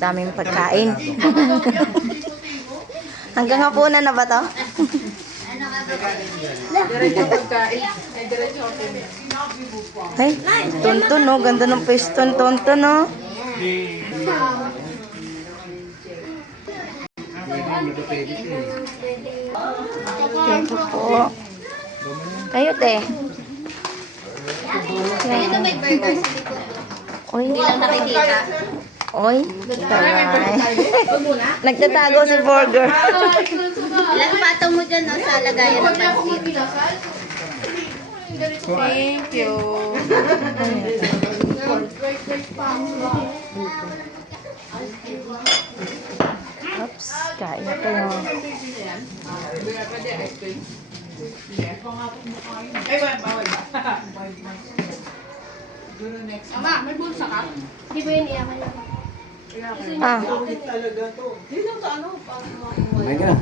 Daming pagkain. Hanggang hapunan na ba to? Diretso pagkain. Ay, diretso ako. Ay, tonton no. Ganda ng piston, tonton no. Thank you po. Kayo, te. Dito may burger sa likod. Oy. Hindi lang nakikita. Oy. Taray. Nagtatago si Burger. Ilang patong mo dyan no, sa lagayan ng pansit. Thank you. Oops. Kain na kayo. Ama, may bulsa ka? Di ba yun iyakan na? Ah. May ka.